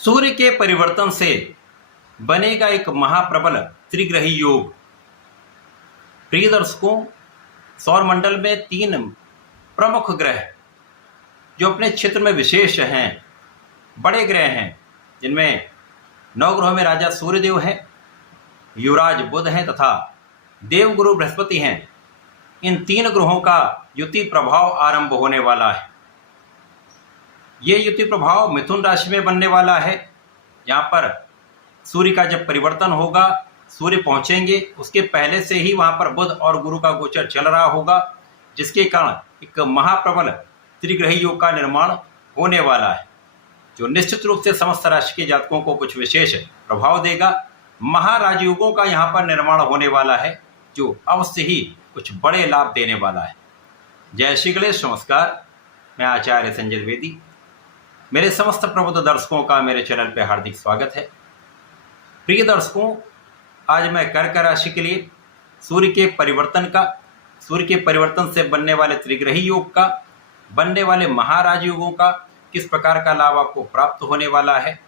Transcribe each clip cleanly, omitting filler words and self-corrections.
सूर्य के परिवर्तन से बनेगा एक महाप्रबल त्रिग्रही योग। प्रिय दर्शकों, सौरमंडल में 3 प्रमुख ग्रह जो अपने क्षेत्र में विशेष हैं, बड़े ग्रह हैं, जिनमें 9 ग्रहों में राजा सूर्यदेव हैं, युवराज बुध हैं तथा देवगुरु बृहस्पति हैं। इन 3 ग्रहों का युति प्रभाव आरंभ होने वाला है। ये युति प्रभाव मिथुन राशि में बनने वाला है। यहाँ पर सूर्य का जब परिवर्तन होगा, सूर्य पहुंचेंगे, उसके पहले से ही वहां पर बुध और गुरु का गोचर चल रहा होगा, जिसके कारण एक महाप्रबल त्रिग्रही योग का निर्माण होने वाला है, जो निश्चित रूप से समस्त राशि के जातकों को कुछ विशेष प्रभाव देगा। महाराजयोगों का यहाँ पर निर्माण होने वाला है, जो अवश्य ही कुछ बड़े लाभ देने वाला है। जय श्री गणेश, नमस्कार। मैं आचार्य संजय द्विवेदी। मेरे समस्त प्रबुद्ध दर्शकों का मेरे चैनल पर हार्दिक स्वागत है। प्रिय दर्शकों, आज मैं कर्क राशि के लिए सूर्य के परिवर्तन से बनने वाले त्रिग्रही योग का, बनने वाले महाराज योगों का किस प्रकार का लाभ आपको प्राप्त होने वाला है,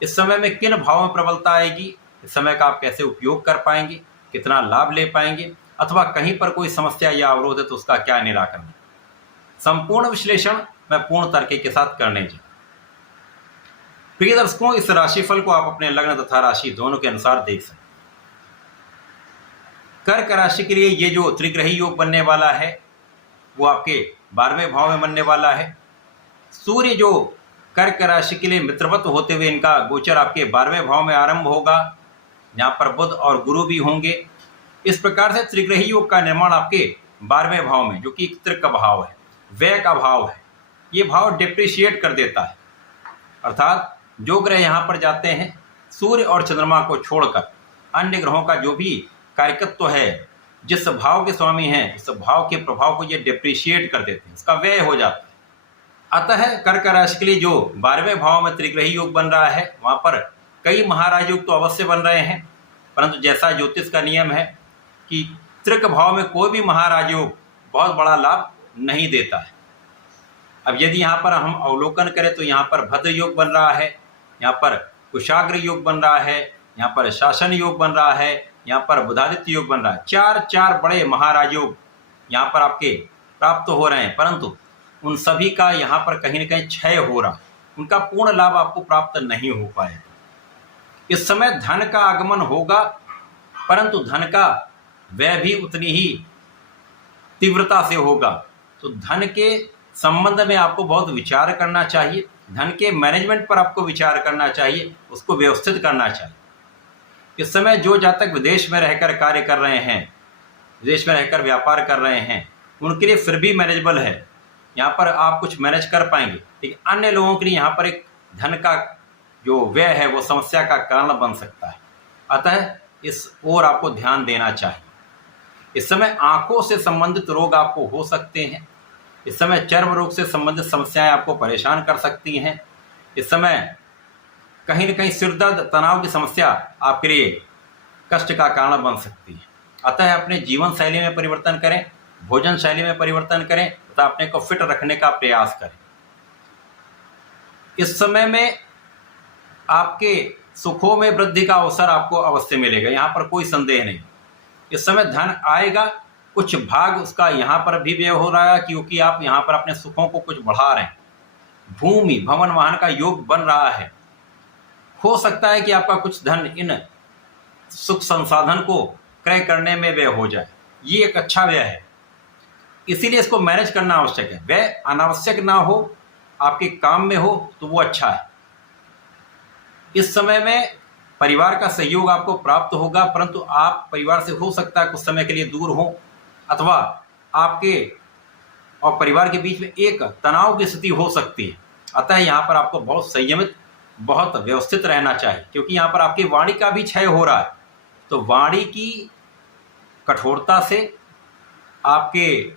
इस समय में किन भावों में प्रबलता आएगी, इस समय का आप कैसे उपयोग कर पाएंगे, कितना लाभ ले पाएंगे, अथवा कहीं पर कोई समस्या या अवरोध है तो उसका क्या निराकरण है, संपूर्ण विश्लेषण मैं पूर्ण तर्क के साथ करने जा। प्रिय दर्शकों, इस राशिफल को आप अपने लग्न तथा राशि दोनों के अनुसार देख सकते हैं। कर्क राशि के लिए ये जो त्रिग्रही योग बनने वाला है वो आपके 12वें भाव में बनने वाला है। सूर्य जो कर्क राशि के लिए मित्रवत होते हुए इनका गोचर आपके 12वें भाव में आरंभ होगा, यहाँ पर बुध और गुरु भी होंगे। इस प्रकार से त्रिग्रही योग का निर्माण आपके 12वें भाव में, जो कि एक त्रिक का भाव है, व्यय का भाव है, ये भाव डिप्रिशिएट कर देता है। अर्थात जो ग्रह यहाँ पर जाते हैं, सूर्य और चंद्रमा को छोड़कर अन्य ग्रहों का जो भी कार्यकत्व है, जिस भाव के स्वामी हैं, उस भाव के प्रभाव को ये डिप्रिशिएट कर देते हैं, इसका व्यय हो जाता है। अतः कर्क राशि के लिए जो 12वें भाव में त्रिग्रही योग बन रहा है, वहाँ पर कई महाराज योग तो अवश्य बन रहे हैं, परंतु जैसा ज्योतिष का नियम है कि त्रिक भाव में कोई भी महाराज योग बहुत बड़ा लाभ नहीं देता है। अब यदि यहाँ पर हम अवलोकन करें तो यहाँ पर भद्र योग बन रहा है, यहाँ पर कुशाग्र योग बन रहा है, यहाँ पर शासन योग बन रहा है, यहाँ पर बुधादित्य योग बन रहा है। 4 बड़े महाराज योग यहाँ पर आपके प्राप्त हो रहे हैं, परंतु उन सभी का यहाँ पर कहीं न कहीं क्षय हो रहा है, उनका पूर्ण लाभ आपको प्राप्त नहीं हो पाएगा। इस समय धन का आगमन होगा, परंतु धन का व्यय भी उतनी ही तीव्रता से होगा। तो धन के संबंध में आपको बहुत विचार करना चाहिए, धन के मैनेजमेंट पर आपको विचार करना चाहिए, उसको व्यवस्थित करना चाहिए। इस समय जो जातक विदेश में रहकर कार्य कर रहे हैं, विदेश में रहकर व्यापार कर रहे हैं, उनके लिए फिर भी मैनेजेबल है, यहाँ पर आप कुछ मैनेज कर पाएंगे। लेकिन अन्य लोगों के लिए यहाँ पर एक धन का जो व्यय है वो समस्या का कारण बन सकता है। अतः इस ओर आपको ध्यान देना चाहिए। इस समय आंखों से संबंधित रोग आपको हो सकते हैं। इस समय चर्म रोग से संबंधित समस्याएं आपको परेशान कर सकती हैं। इस समय कहीं न कहीं सिर दर्द, तनाव की समस्या आपके लिए कष्ट का कारण बन सकती है। अतः अपने जीवन शैली में परिवर्तन करें, भोजन शैली में परिवर्तन करें तथा अपने को फिट रखने का प्रयास करें। इस समय में आपके सुखों में वृद्धि का अवसर आपको अवश्य मिलेगा, यहाँ पर कोई संदेह नहीं। इस समय धन आएगा, कुछ भाग उसका यहाँ पर भी व्यय हो रहा है, क्योंकि आप यहाँ पर अपने सुखों को कुछ बढ़ा रहे हैं। भूमि, भवन, वाहन का योग बन रहा है। हो सकता है कि आपका कुछ धन इन सुख संसाधन को क्रय करने में व्यय हो जाए, ये एक अच्छा व्यय है, इसीलिए इसको मैनेज करना आवश्यक है। व्यय अनावश्यक ना हो, आपके काम में हो तो वो अच्छा है। इस समय में परिवार का सहयोग आपको प्राप्त होगा, परंतु आप परिवार से हो सकता है कुछ समय के लिए दूर हो, अथवा आपके और परिवार के बीच में एक तनाव की स्थिति हो सकती है। अतः यहाँ पर आपको बहुत संयमित, बहुत व्यवस्थित रहना चाहिए, क्योंकि यहाँ पर आपकी वाणी का भी क्षय हो रहा है। तो वाणी की कठोरता से आपके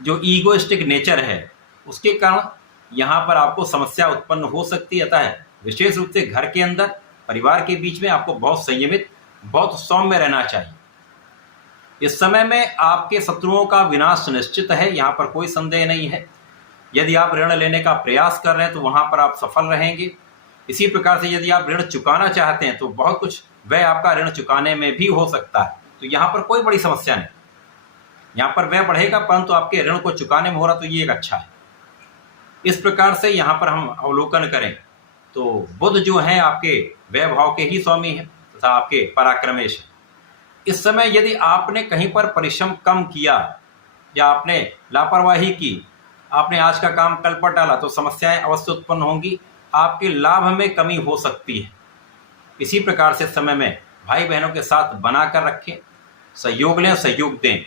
जो ईगोइस्टिक नेचर है उसके कारण यहाँ पर आपको समस्या उत्पन्न हो सकती है। अतः विशेष रूप से घर के अंदर, परिवार के बीच में आपको बहुत संयमित, बहुत सौम्य रहना चाहिए। इस समय में आपके शत्रुओं का विनाश सुनिश्चित है, यहाँ पर कोई संदेह नहीं है। यदि आप ऋण लेने का प्रयास कर रहे हैं तो वहाँ पर आप सफल रहेंगे। इसी प्रकार से यदि आप ऋण चुकाना चाहते हैं तो बहुत कुछ व्यय आपका ऋण चुकाने में भी हो सकता है। तो यहाँ पर कोई बड़ी समस्या नहीं, यहाँ पर व्यय बढ़ेगा परंतु आपके ऋण को चुकाने में हो रहा, तो ये एक अच्छा है। इस प्रकार से यहाँ पर हम अवलोकन करें तो बुध जो है आपके व्यय भाव के ही स्वामी है तथा आपके पराक्रमेश है। इस समय यदि आपने कहीं पर परिश्रम कम किया या आपने लापरवाही की, आपने आज का काम कल पर डाला, तो समस्याएं अवश्य उत्पन्न होंगी, आपके लाभ में कमी हो सकती है। इसी प्रकार से समय में भाई बहनों के साथ बनाकर रखें, सहयोग लें, सहयोग दें।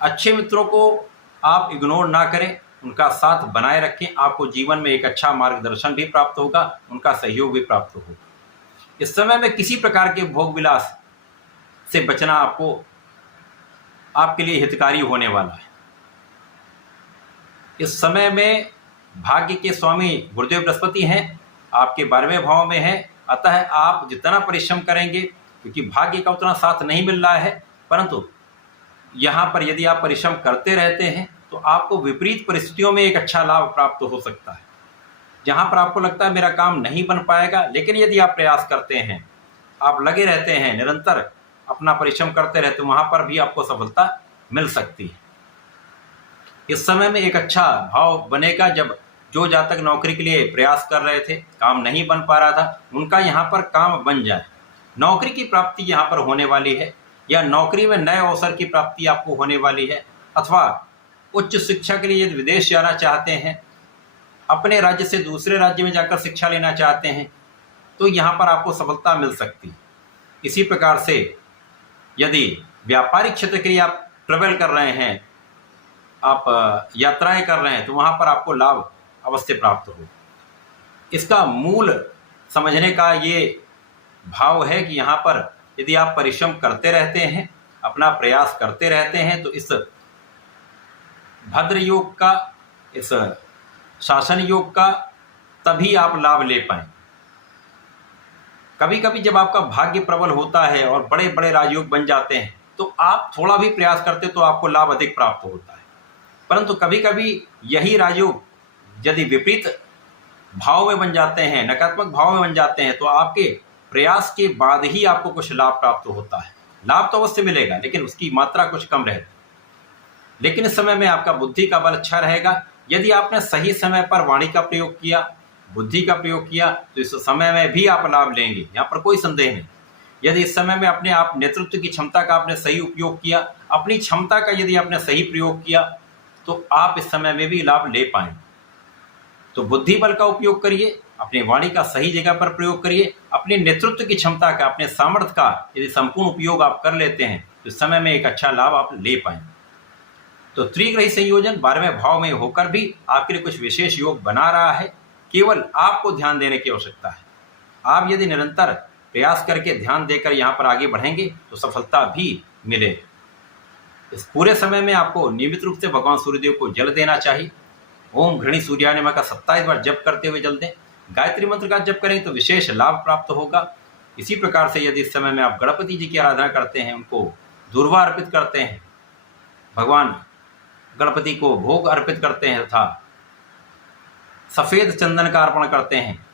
अच्छे मित्रों को आप इग्नोर ना करें, उनका साथ बनाए रखें। आपको जीवन में एक अच्छा मार्गदर्शन भी प्राप्त होगा, उनका सहयोग भी प्राप्त होगा। इस समय में किसी प्रकार के भोग विलास से बचना आपके लिए हितकारी होने वाला है। इस समय में भाग्य के स्वामी गुरुदेव बृहस्पति हैं, आपके 12वें भाव में हैं, अतः आप जितना परिश्रम करेंगे, क्योंकि भाग्य का उतना साथ नहीं मिल रहा है, परंतु यहाँ पर यदि आप परिश्रम करते रहते हैं तो आपको विपरीत परिस्थितियों में एक अच्छा लाभ प्राप्त हो सकता है। जहाँ पर आपको लगता है मेरा काम नहीं बन पाएगा, लेकिन यदि आप प्रयास करते हैं, आप लगे रहते हैं, निरंतर अपना परिश्रम करते रहते, वहाँ पर भी आपको सफलता मिल सकती है। इस समय में एक अच्छा भाव बनेगा जब जो जातक नौकरी के लिए प्रयास कर रहे थे, काम नहीं बन पा रहा था, उनका यहाँ पर काम बन जाए। नौकरी की प्राप्ति यहाँ पर होने वाली है, या नौकरी में नए अवसर की प्राप्ति आपको होने वाली है, अथवा उच्च शिक्षा के लिए यदि विदेश जाना चाहते हैं, अपने राज्य से दूसरे राज्य में जाकर शिक्षा लेना चाहते हैं, तो यहाँ पर आपको सफलता मिल सकती है। इसी प्रकार से यदि व्यापारिक क्षेत्र के लिए आप ट्रेवल कर रहे हैं, आप यात्राएं कर रहे हैं, तो वहाँ पर आपको लाभ अवश्य प्राप्त हो। इसका मूल समझने का ये भाव है कि यहाँ पर यदि आप परिश्रम करते रहते हैं, अपना प्रयास करते रहते हैं, तो इस भद्र योग का, इस शासन योग का तभी आप लाभ ले पाएं। कभी कभी जब आपका भाग्य प्रबल होता है और बड़े बड़े राजयोग बन जाते हैं, तो आप थोड़ा भी प्रयास करते तो आपको लाभ अधिक प्राप्त होता है। परंतु कभी कभी यही राजयोग यदि विपरीत भाव में बन जाते हैं, नकारात्मक भाव में बन जाते हैं, तो आपके प्रयास के बाद ही आपको कुछ लाभ प्राप्त होता है। लाभ तो अवश्य मिलेगा, लेकिन उसकी मात्रा कुछ कम रहेगी। लेकिन इस समय में आपका बुद्धि का बल अच्छा रहेगा। यदि आपने सही समय पर वाणी का प्रयोग किया, बुद्धि का प्रयोग किया, तो इस समय में भी आप लाभ लेंगे, यहाँ पर कोई संदेह नहीं। यदि इस समय में अपने आप नेतृत्व की क्षमता का आपने सही उपयोग किया, अपनी क्षमता का यदि आपने सही प्रयोग किया, तो आप इस समय में भी लाभ ले पाएंगे। तो बुद्धि बल का उपयोग करिए, अपनी वाणी का सही जगह पर प्रयोग करिए, अपने नेतृत्व की क्षमता का, अपने सामर्थ्य का यदि संपूर्ण उपयोग आप कर लेते हैं, तो इस समय में एक अच्छा लाभ आप ले पाएंगे। तो त्रिग्रही संयोजन 12वें भाव में होकर भी आपके लिए कुछ विशेष योग बना रहा है। केवल आपको ध्यान देने की आवश्यकता है। आप यदि निरंतर प्रयास करके ध्यान देकर यहाँ पर आगे बढ़ेंगे तो सफलता भी मिलेगी। इस पूरे समय में आपको नियमित रूप से भगवान सूर्यदेव को जल देना चाहिए। ओम घृणी सूर्याय नमः का 27 बार जप करते हुए जल दें। गायत्री मंत्र का जप करें तो विशेष लाभ प्राप्त होगा। इसी प्रकार से यदि इस समय में आप गणपति जी की आराधना करते हैं, उनको दूर्वा अर्पित करते हैं, भगवान गणपति को भोग अर्पित करते हैं तथा सफ़ेद चंदन का अर्पण करते हैं,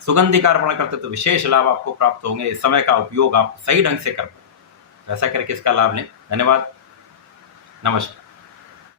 सुगंधि का अर्पण करते हैं, तो विशेष लाभ आपको प्राप्त होंगे। इस समय का उपयोग आप सही ढंग से कर पाए, वैसा करके इसका लाभ लें। धन्यवाद, नमस्कार।